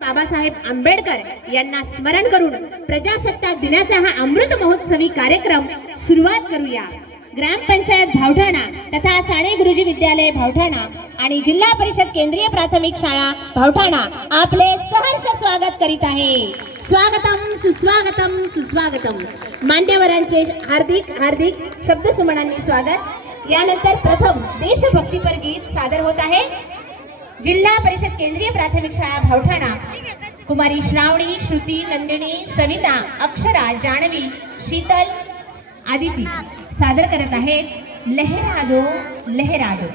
बाबासाहेब आंबेडकर यांना स्मरण करून प्रजासत्ताक दिनाचा हा अमृत महोत्सवी कार्यक्रम सुरुवात करूया। ग्रामपंचायत भावठाणा तथा साने गुरुजी विद्यालय भावठाणा आणि जिल्हा परिषद केंद्रीय प्राथमिक शाळा भावठाणा आपले सहर्ष स्वागत करीत आहे। स्वागतम सुस्वागतम सुस्वागतम। मान्यवरांचे हार्दिक हार्दिक शब्दसुमनांनी स्वागत। यानंतर प्रथम देशभक्तीपर गीत सादर होत आहे। जिल्हा परिषद केंद्रीय प्राथमिक शाळा भावठाणा कुमारी श्रावणी, श्रुती, नंदिनी, सविता, अक्षरा, जानवी, शीतल, आदिती सादर करत आहेत लहरा दो लहरा दो।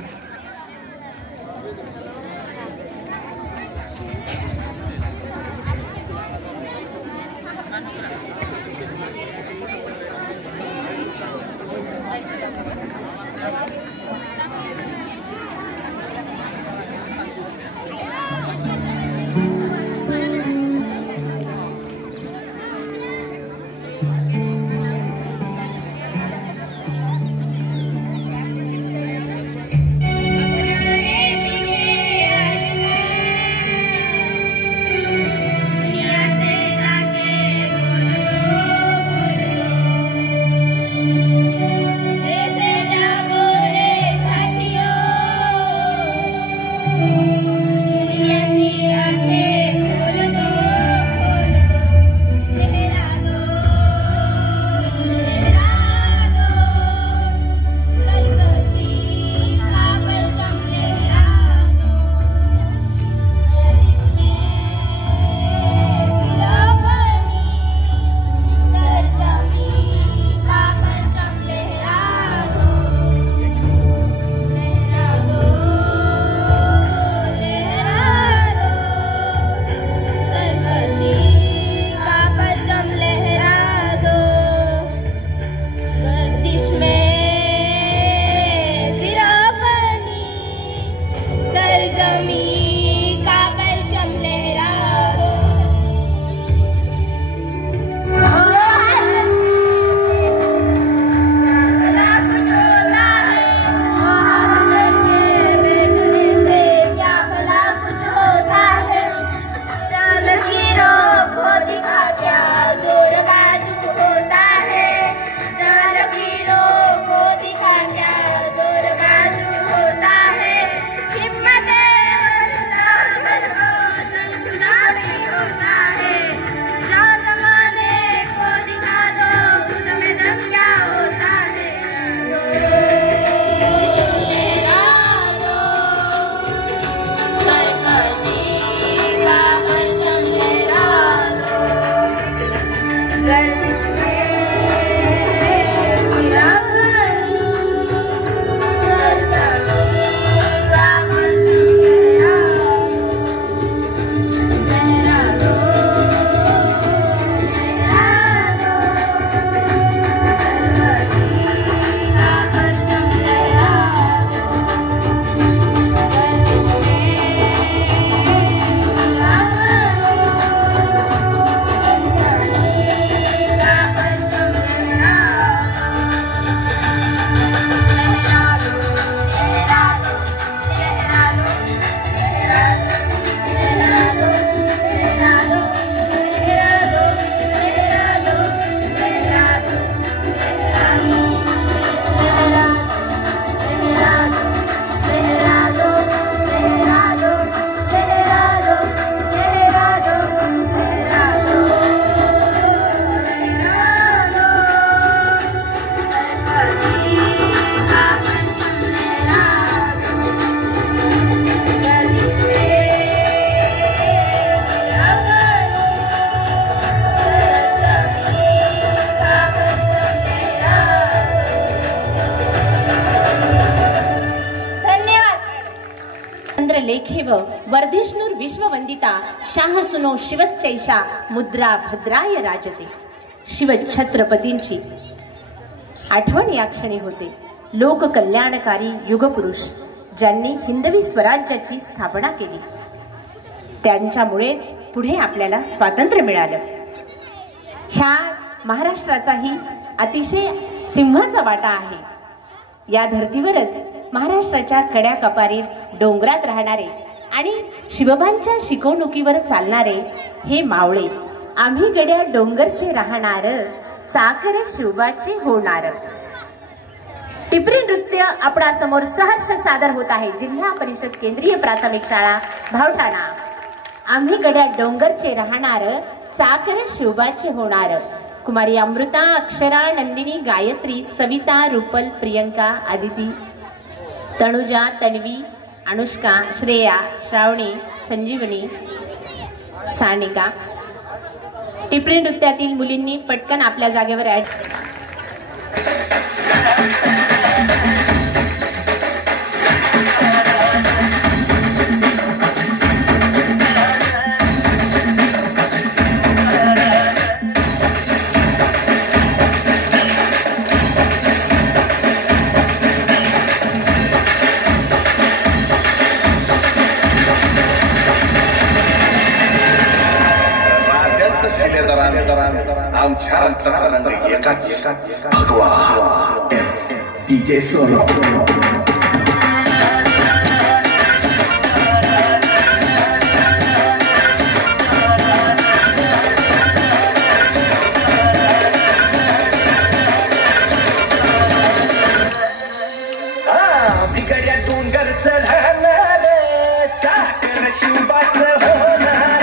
लेखेव वर्धिष्णुर विश्ववंदिता शाह सुनो शिवस्यैषा मुद्रा भद्राय राजते। शिव छत्रपतींची आठवण या क्षणी होते। लोक कल्याणकारी युगपुरुष ज्यांनी हिंदवी स्वराज्याची स्थापना केली, त्यांच्यामुळेच पुढे आपल्याला स्वातंत्र्य मिळालं। ह्या महाराष्ट्राचाही अतिशय सिंहाचा वाटा आहे। या धर्तीवरच महाराष्ट्राच्या कड्याकपारीत डोंगरात राहणारे आणि शिवबांच्या शिकवणुकीवर चालणारे हे मावळे. आम्ही गड्या डोंगरचे राहणार, चाकर शिवबाचे होणार. टिपरी नृत्य आपणासमोर सहर्ष सादर होत आहे. जिल्हा परिषद केंद्रीय प्राथमिक शाळा भावठाणा. आम्ही गड्या डोंगरचे राहणार, चाकर शिवबाचे होणार. कुमारी अमृता, अक्षरा, नंदिनी, गायत्री, सविता, रुपल, प्रियंका, आदिती, तनुजा, तन्वी, अनुष्का, श्रेया, श्रावणी, संजीवनी, सानिका. टिपरी नृत्यातील मुलींनी पटकन आपल्या जागेवर ऍड. आमच्या रक्ताचा रंग एकाच, भगवा. DJ Solo. भिकड्या डोंगर चढणार, चाकर शिवबाचं होणार.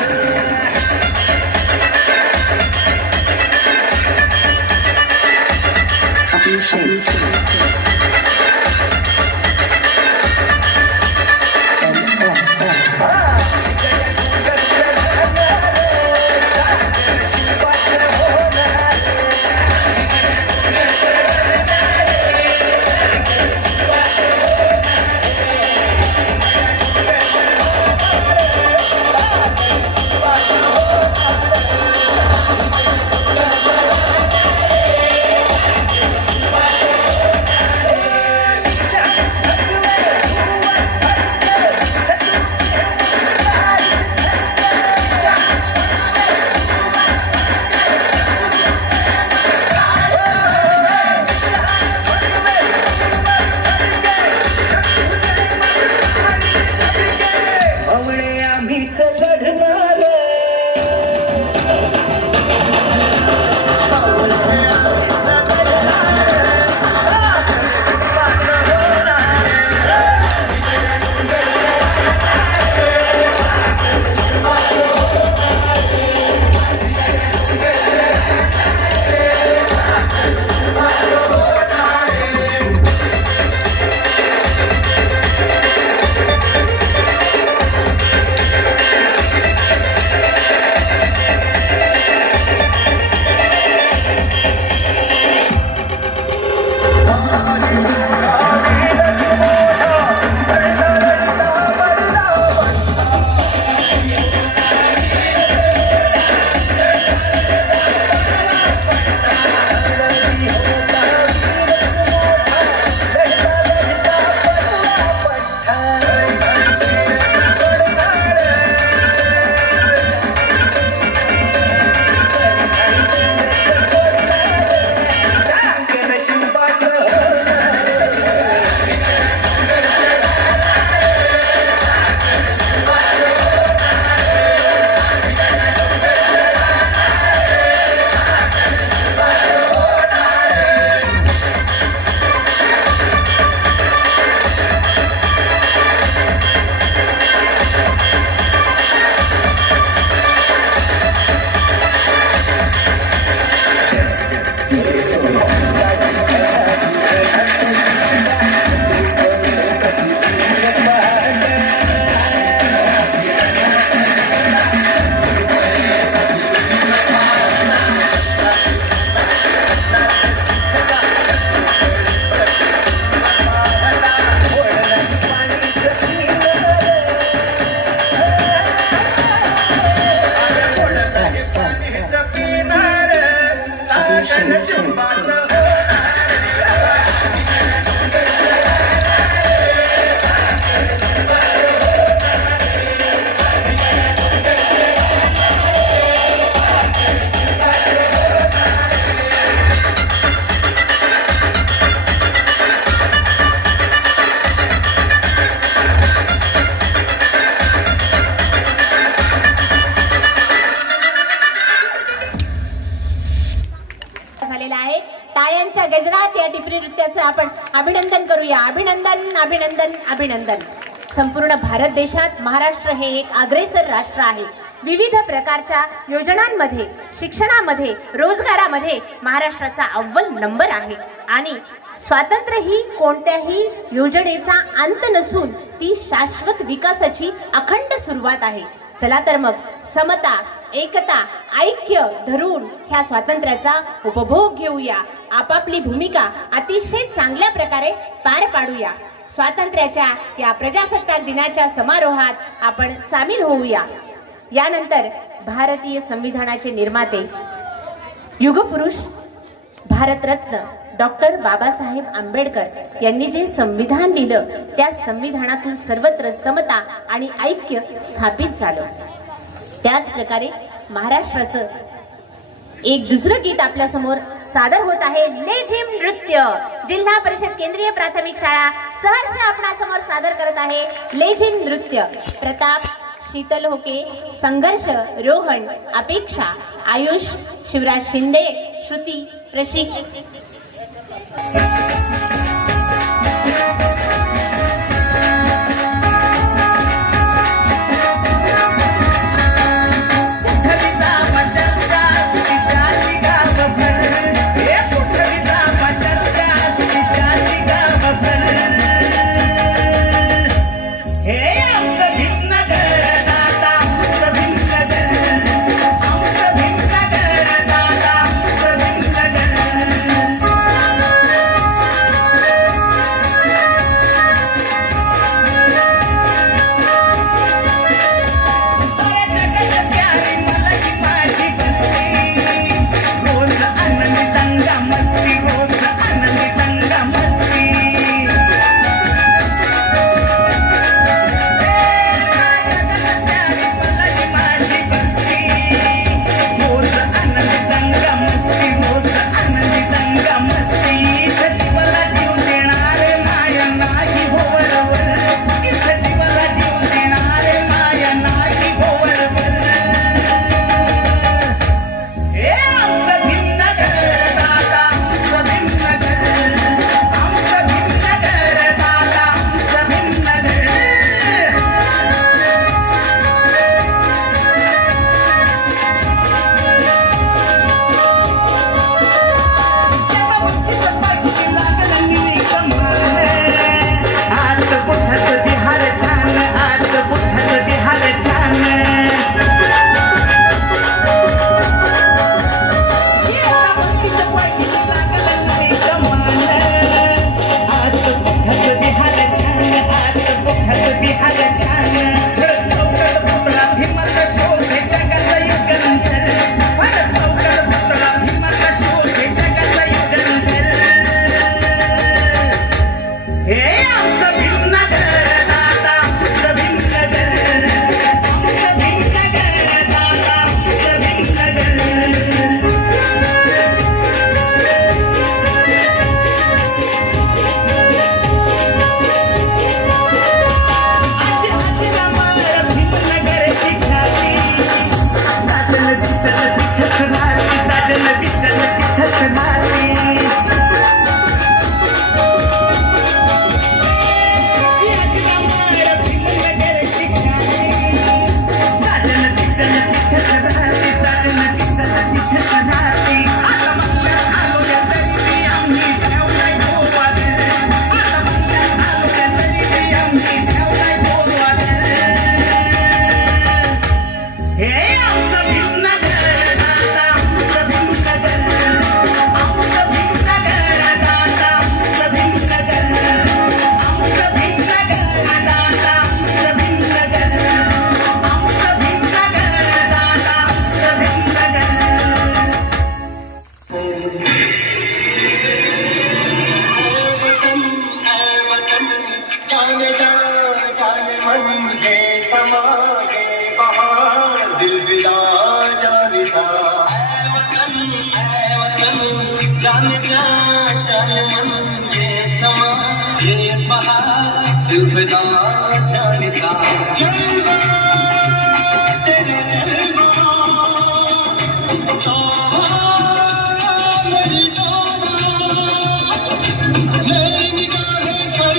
करूया. अभिनंदन अभिनंदन अभिनंदन. संपूर्ण भारत देशात महाराष्ट्र हे एक अग्रेसर राष्ट्र आहे. विविध प्रकारच्या योजनांमध्ये, शिक्षणामध्ये, रोजगारामध्ये महाराष्ट्राचा अव्वल नंबर आहे. आणि स्वातंत्र्य ही कोणत्याही योजनेचा अंत नसून ती शाश्वत विकासाची अखंड सुरुवात आहे. चला तर मग समता, एकता, ऐक्य धरून ह्या स्वातंत्र्याचा उपभोग घेऊया. आपापली भूमिका अतिशय चांगल्या प्रकारे पार पाडूया. स्वातंत्र्याच्या या प्रजासत्ताक दिनाच्या समारोहात आपण सामील होऊया. यानंतर भारतीय संविधानाचे निर्माते, युगपुरुष, भारतरत्न डॉक्टर बाबासाहेब आंबेडकर यांनी जे संविधान लिहिलं त्या संविधानातून सर्वत्र समता आणि ऐक्य स्थापित झालं. त्याच प्रकारे महाराष्ट्राचं एक दुसरं गीत आपल्या समोर सादर होत आहे. लेझिम नृत्य जिल्हा परिषद केंद्रीय प्राथमिक शाळा सहर्ष आपणासमोर सादर करत आहे. लेझिम नृत्य. प्रताप, शीतल होके, संघर्ष, रोहन, अपेक्षा, आयुष, शिवराज शिंदे, श्रुती, प्रशिक. मेरी निगाहें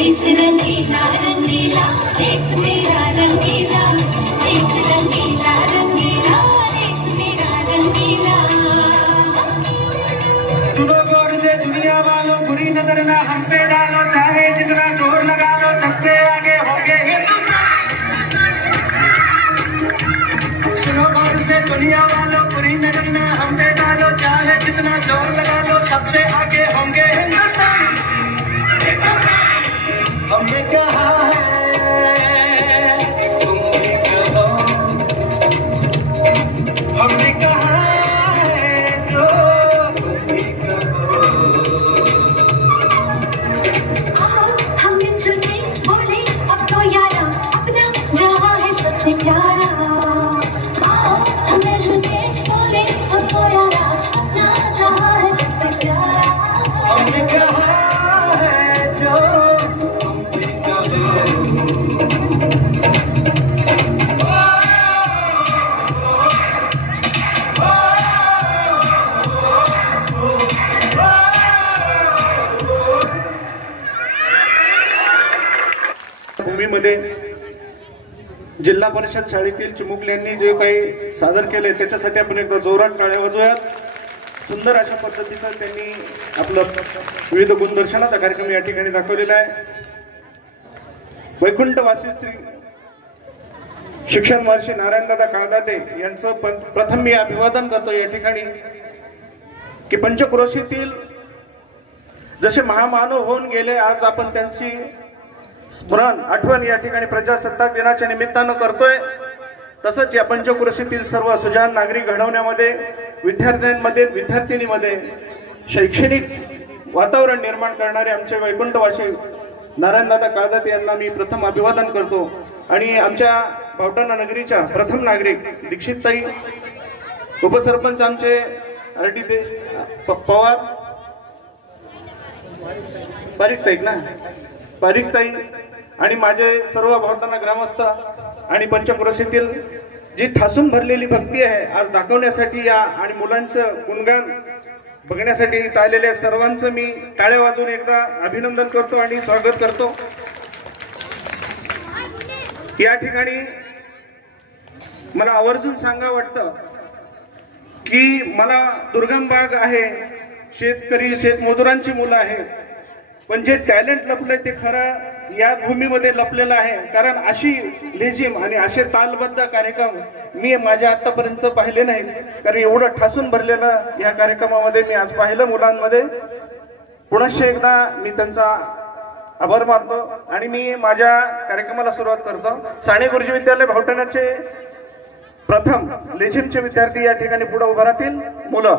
देश रंगीला रंगीला देश मेरा रंगीला देश रंगीला रंगीला देश मेरा रंगीला। दुनिया वालों बुरी नजर ना हम पे डालो, चाहे जितना जोर लगा लो सबसे आगे होंगे सुनो भारत में दुनिया वालों बुरी नजर ना हम पे डालो, चाहे जितना जोर लगा लो सबसे आगे होंगे हमने कहा है तुम भी कहो, हमने कहा है जो तुम भी कहो। हम मिलजुल के बोले अब तो यारा अपना रहा है सबसे प्यारा। हम मिलजुल के बोले अब तो यारा अपना रहा है सबसे प्यारा। हमने कहा है जो तुम भी कहो। भूमीमध्ये जिल्हा परिषद शाळेतील चिमुकल्यांनी जे काही सादर केले त्याच्यासाठी आपण एकदा जोरात टाळ्या वाजवूयात. सुंदर अशा पद्धतीचं त्यांनी आपलं विविध गुणदर्शनाचा कार्यक्रम या ठिकाणी दाखवलेला आहे. वैकुंठवासी श्री शिक्षण महर्षी नारायणदादा काळदाते यांचं प्रथम मी अभिवादन करतो या ठिकाणी की पंचक्रोशीतील जसे महामानव होऊन गेले आज आपण त्यांची स्मरण आठवण या ठिकाणी प्रजासत्ताक दिनाच्या निमित्तानं करतोय. तसंच या पंचक्रोशीतील सर्व सुजाण नागरिक घडवण्यामध्ये विद्यार्थ्यांमध्ये विद्यार्थिनीमध्ये शैक्षणिक वातावरण निर्माण करणारे आमचे वैकुंठवासी नारायणदादा काळदाते यांना मी प्रथम अभिवादन करतो. आणि आमच्या भावटाणा नगरीच्या प्रथम नागरिक दीक्षितताई, उपसरपंच आमचे RD पवार, पारिकताई आणि माझे सर्व भावटाणा ग्रामस्थ आणि पंचक्रोशीतील जी ठासून भरलेली भक्ती आहे आज दाखवण्यासाठी या आणि मुलांचं गुणगान बघण्यासाठी इथं आलेल्या सर्वांचं मी टाळ्या वाजवून एकदा अभिनंदन करतो आणि स्वागत करतो. या ठिकाणी मला आवर्जून सांगा वाटतं की मला दुर्गम भाग आहे, शेतकरी शेतमजुरांची मुलं आहेत, पण जे टॅलेंट लपलंय ते खरं या भूमीमध्ये लपलेलं आहे. कारण अशी लेझिम आणि असे तालबद्ध कार्यक्रम मी माझ्या आतापर्यंत पाहिले नाहीत. कारण एवढं ठासून भरलेलं या कार्यक्रमामध्ये मी आज पाहिलं मुलांमध्ये. पुनश्च एकदा मी त्यांचा आभार मानतो आणि मी माझ्या कार्यक्रमाला सुरुवात करतो. साणे गुरुजी विद्यालय भावटाण्याचे प्रथम लेझिमचे विद्यार्थी या ठिकाणी पुढे उभं राहतील. मुलं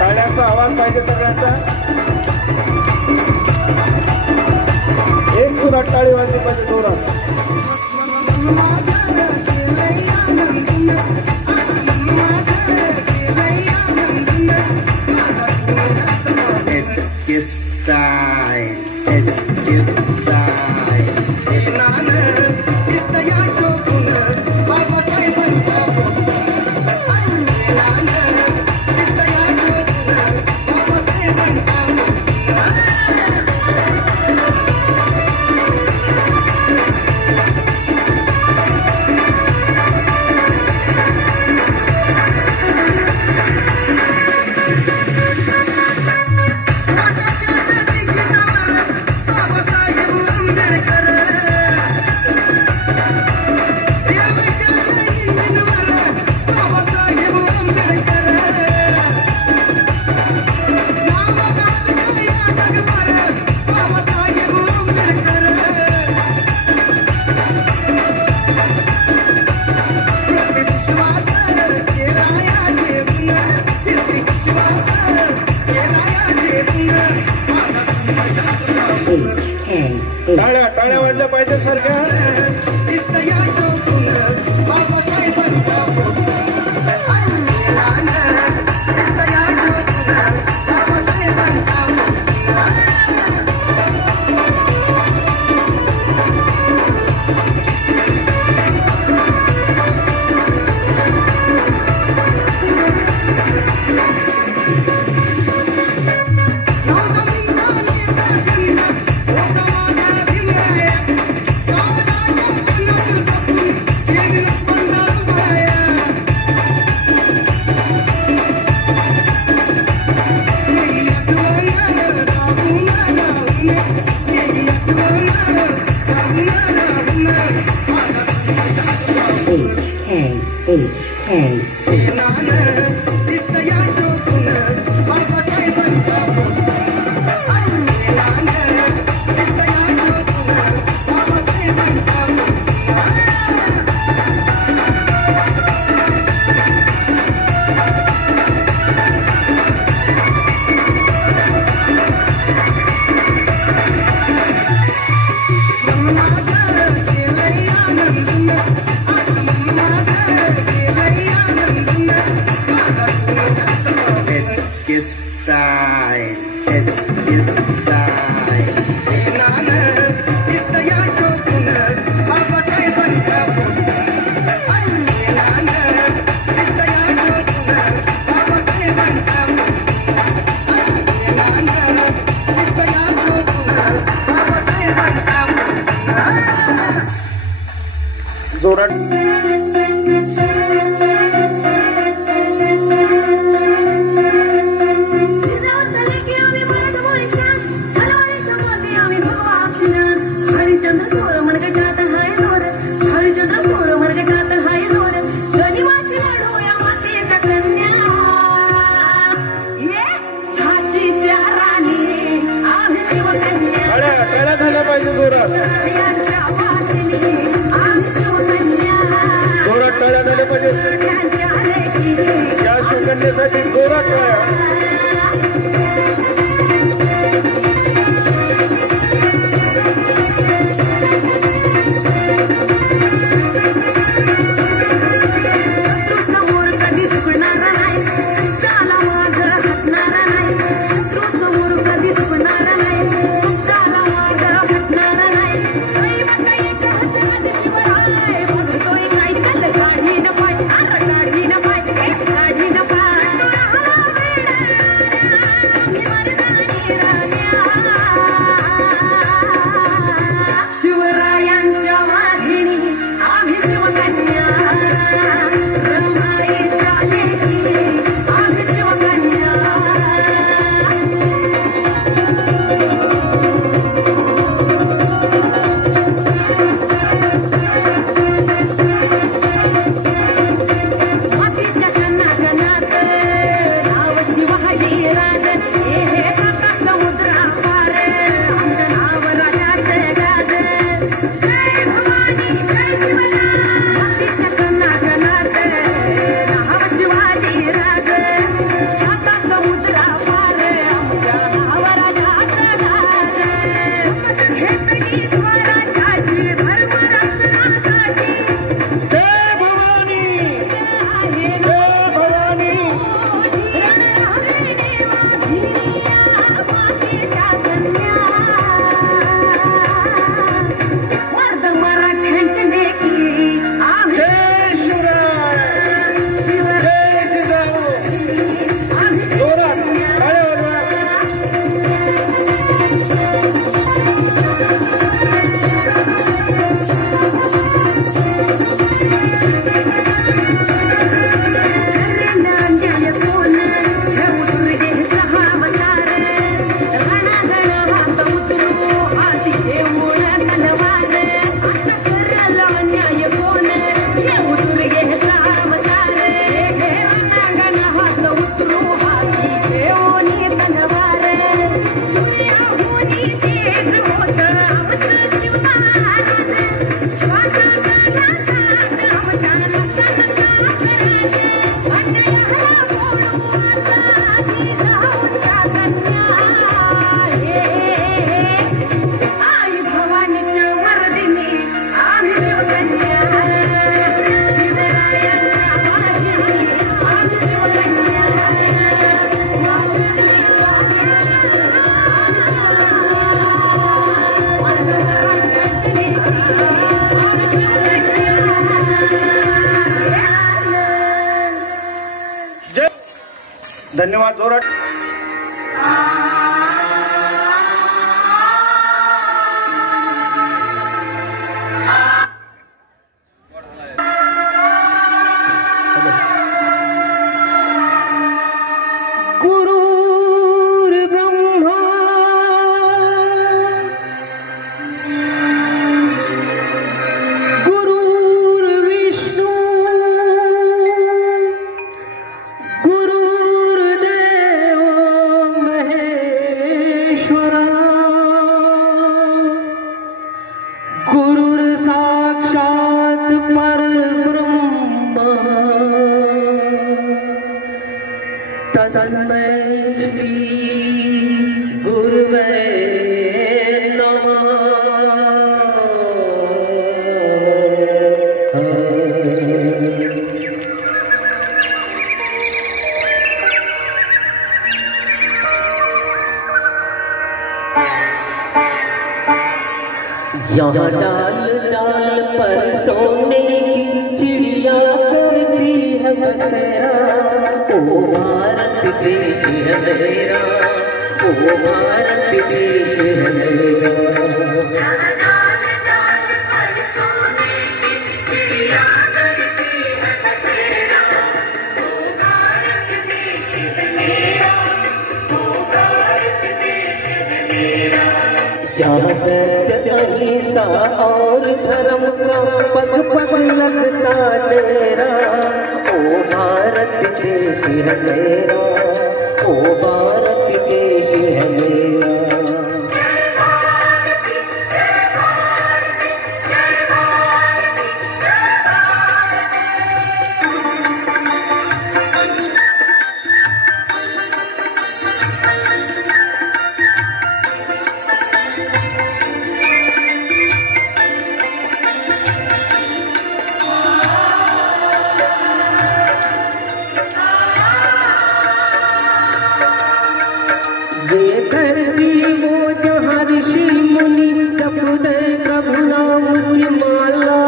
टाळ्यांचा आवाज पाहिजे सगळ्यांचा. एक सुरात टाळी वाजली पाहिजे जोरात. धन्यवाद जोरात. गुरुर्विष्णू तस्मै गुरुवे जहाँ डाल डाल पर सोने की चिड़िया करती है बसेरा, ओ भारत देश है मेरा, ओ भारत देश है मेरा। जहाँ सत्य अहिंसा और धर्म का पग पग लगता डेरा, ओ भारत देश है मेरा, ओ भारत देश है मेरा। ये धरती वो जहाँ ऋषि मुनि जपते प्रभु नाम की माला,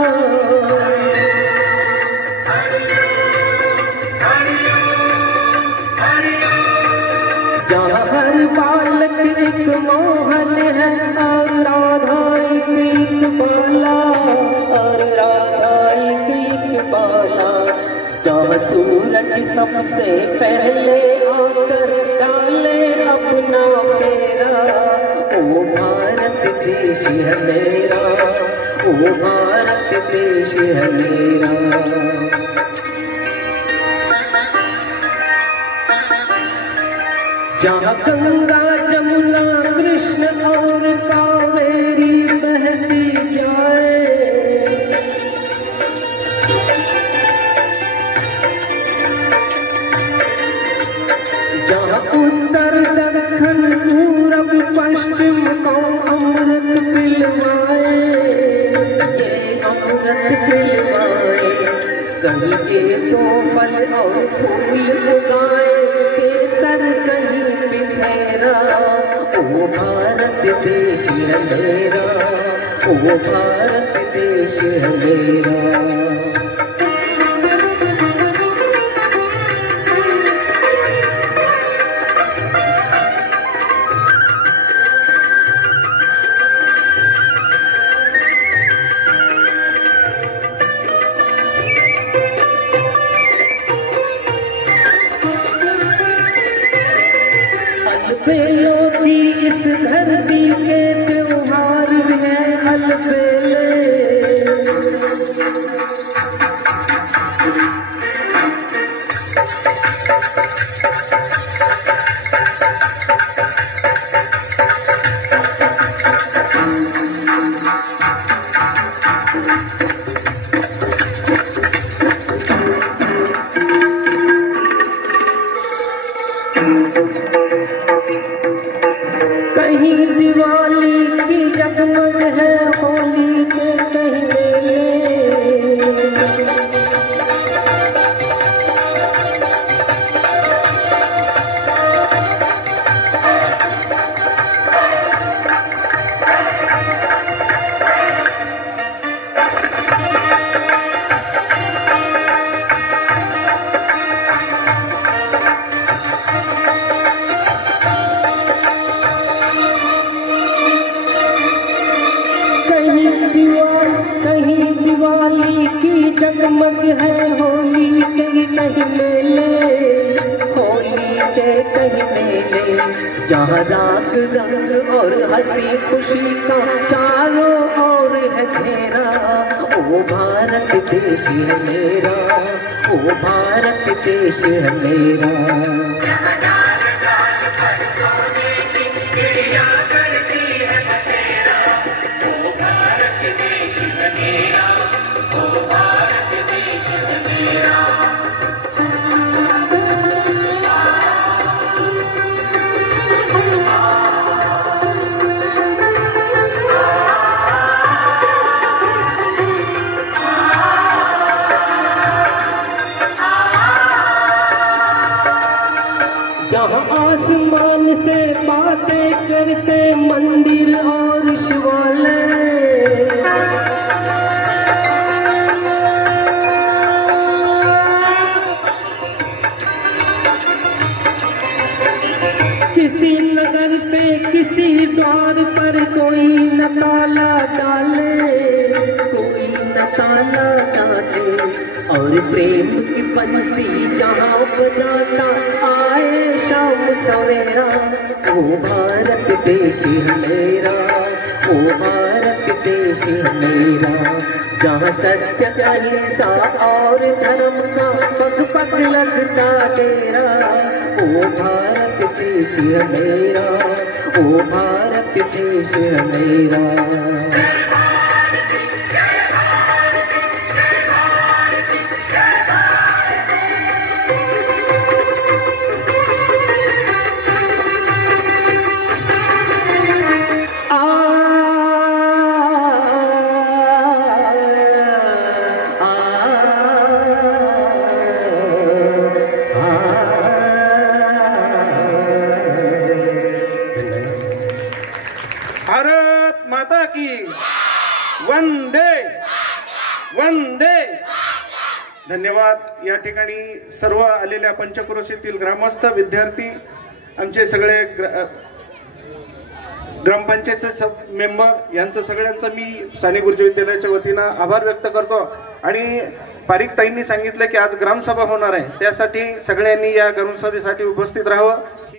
जहाँ हर बालक एक मोहन है और राधा एक बाला, और राधा एक बाला। जहाँ सूरज सबसे पहले आकर डाले अपना फेरा, ओ भारत देश है मेरा, ओ भारत देश है मेरा। जहाँ गंगा जमुना कृष्ण और कावेरी बहती जाए, जहाँ उत्तर दक्षिण पूरब पश्चिम को अमृत पिलवाए, ये अमृत पिलवाए। कहीं ये तो फल और फूल उगाए, केसर कहीं बिखेरा, ओ भारत देश है मेरा, ओ भारत देश है मेरा। अलबेलों की इस धरती के त्योहार भी है अलबेले, कहीं दिवाली की जगमग है होली के कहीं मेले, कहीं दिवाली की जगमग है होली के कहीं मेले, होली के कहीं मेले। जहाँ राग रंग और हंसी खुशी का चारों ओर है घेरा, ओ भारत देश है मेरा, ओ भारत देश है मेरा। जहाँ आसमान से बातें करते मंदिर और शिवालय। किसी नगर पे किसी द्वार पर कोई न ताला डाले, कोई न ताला डाले, और प्रेम की बंसी जहाँ बजाता आए शाम सवेरा। ओ भारत देश है मेरा, ओ भारत देश है मेरा, जहाँ सत्य अहिंसा और धर्म का पग पग लगता तेरा। ओ भारत देश है मेरा, ओ भारत देश है मेरा। भारत माता की वंदे वंदे। धन्यवाद। या ठिकाणी सर्व आलेल्या पंचक्रोशीतील ग्रामस्थ, विद्यार्थी, आमचे सगळे ग्रामपंचायतचे मेंबर यांचं सगळ्यांचं मी साने गुरुजी विद्यालयाच्या वतीनं आभार व्यक्त करतो। आणि पारिक ताईंनी सांगितलं की आज ग्रामसभा होणार आहे, त्यासाठी सगळ्यांनी या ग्रामसभेसाठी उपस्थित राहावं।